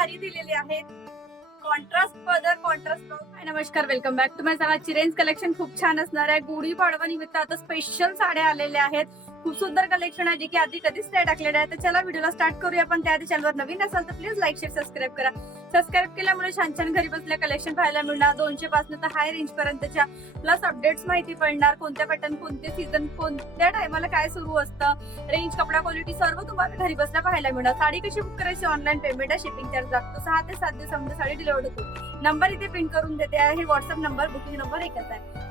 भारी दिलेले आहेत. कॉन्ट्रास्ट पदर, कॉन्ट्रास्ट ब्लाउज. नमस्कार, welcome back to my channel. Range collection खूप छान असणार आहे. गुढीपाडवा निमित्त आता स्पेशल साड्या आलेल्या आहेत. खूप सुंदर कलेक्शन आहे जे की आधी कधीच नाही टाकलेलं आहे. तर चला व्हिडिओला स्टार्ट करूया. पण त्याआधी चॅनलवर नवीन असाल तर प्लीज लाईक शेअर सबस्क्राईब करा. सबस्क्राईब केल्यामुळे छान छान घरी बसल्या कलेक्शन पाहायला मिळणार. 200 पासून तर हाय रेंज पर्यंतच्या प्लस अपडेट्स माहिती पडणार. कोणत्या पॅटर्न, कोणते सीझन, कोणत्या टायमाला काय सुरू असतं, रेंज, कपडा क्वालिटी सर्व तुम्हाला घरी बसल्या पाहायला मिळणार. साडी कशी बुक करायची, ऑनलाईन पेमेंट आहे, शिपिंग चार्ज लागतो. 6 ते 7 दिवसामध्ये साडी डिलिव्हर होतो. नंबर इथे पिन करून देते आहे. व्हॉट्सअप नंबर, बुकिंग नंबर एकच आहे.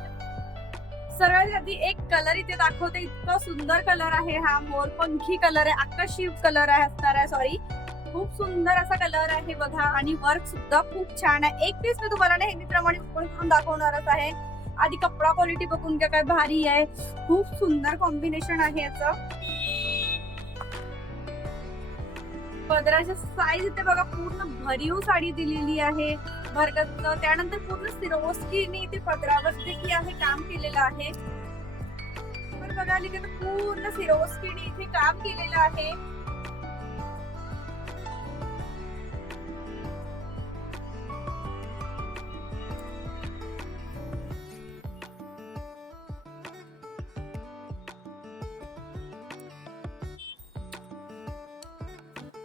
सगळ्यात आधी एक कलर इथे दाखवते. इतका सुंदर कलर आहे हा. मोरपंखी कलर आहे, आकाशी कलर आहे असणार आहे. सॉरी, खूप सुंदर असा कलर आहे बघा. आणि वर्क सुद्धा खूप छान आहे. एक पीस मी तुम्हाला नेहमीप्रमाणे ओपन करून दाखवणारच आहे. आधी कपडा क्वालिटी बघून घ्या, काय भारी आहे. खूप सुंदर कॉम्बिनेशन आहे याचं. पदराची साईज इथे बघा, पूर्ण भरीव साडी दिलेली आहे भरगच्च. त्यानंतर पूर्ण सिरोस्कीने इथे पदरावर देखील आहे काम केलेलं आहे. पण बघायला गेलं तर पूर्ण सिरोस्कीने इथे काम केलेलं आहे.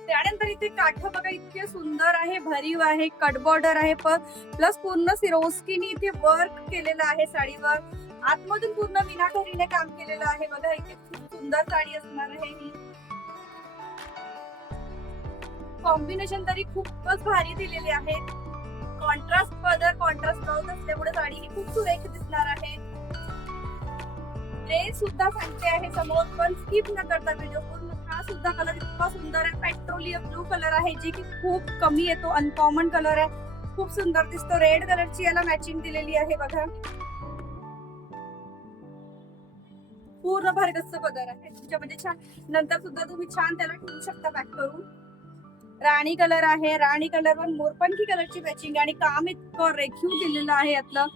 त्यानंतर इथे काठ बघा, इतके सुंदर आहे, भरीव आहे, कट बॉर्डर आहे, प्लस पूर्ण सिरोस्कीने इथे वर्क केलेलं आहे साडीवर. आतमधून पूर्ण मीनाकरीने काम केलेलं आहे बघा. इथे खूप सुंदर साडी असणार आहे ही. कॉम्बिनेशन तरी खूपच भारी दिलेली आहे. कॉन्ट्रास्ट पदर, कॉन्ट्रास्ट ब्लाउज असल्यामुळे साडी ही खूप सुरेख दिसणार आहे. रेंज सुद्धा सांगते आहे समोर, पण स्किप न करता व्हिडिओ पूर्ण. हा सुद्धा कलर इतका सुंदर आहे. पेट्रोलियम ब्लू कलर आहे जे की खूप कमी येतो, अनकॉमन कलर आहे. खूप सुंदर दिसतो. रेड कलरची याला मॅचिंग दिलेली आहे बघा. पूर्ण भरगच्च पदर आहे त्याच्यामध्ये छान. नंतर सुद्धा तुम्ही छान त्याला ठेवू शकता पॅक करून. राणी कलर आहे. राणी कलर वर मोरपंखी कलरची मॅचिंग आणि काम इतकं रेखीव दिलेलं आहे यातलं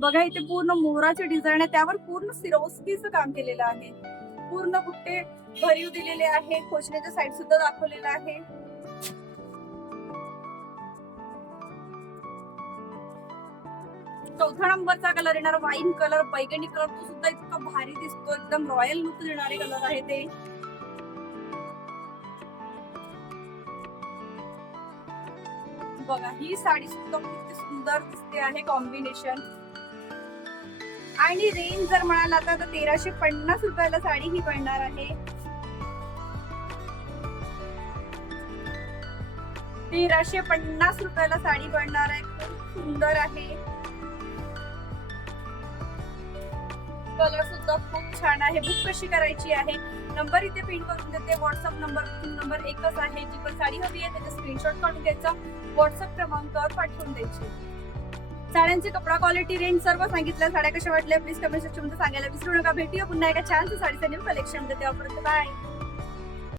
बघा. इथे पूर्ण मोराचे डिझाईन आहे, त्यावर पूर्ण सिरोस्कीचं काम केलेलं आहे. पूर्ण बुट्टे भरीव दिलेले आहे. खोचण्याच्या साईड सुद्धा दाखवलेला आहे. चौथा नंबरचा कलर येणार वाईन कलर, बैगणी कलर. तो सुद्धा इतका भारी दिसतो. एकदम रॉयल लुक देणारे कलर आहे ते. बघा, ही साडी सुद्धा किती सुंदर दिसते आहे कॉम्बिनेशन. आणि रेंज जर म्हणाला तर 1350 रुपयाला साडी ही पडणार आहे. 1350 रुपयाला साडी पडणार आहे. खूप सुंदर आहे. कलर सुद्धा खूप छान आहे. बुक कशी करायची आहे, नंबर इथे पिन करून देते. व्हॉट्सअप नंबर, बुकिंग नंबर एकच आहे. जी पण साडी हवी आहे त्याचा स्क्रीनशॉट काढून घ्यायचा, व्हॉट्सअप क्रमांकावर पाठवून द्यायची. साड्यांची कपडा क्वालिटी, रेंज सर्व सांगितलं. साड्या कशा वाटल्या प्लीज कमेंट सेक्शन मध्ये सांगायला विसरू नका. भेटूया पुन्हा एका छानच्या साडीचं न्यू कलेक्शन मध्ये. तेव्हापर्यंत बाय.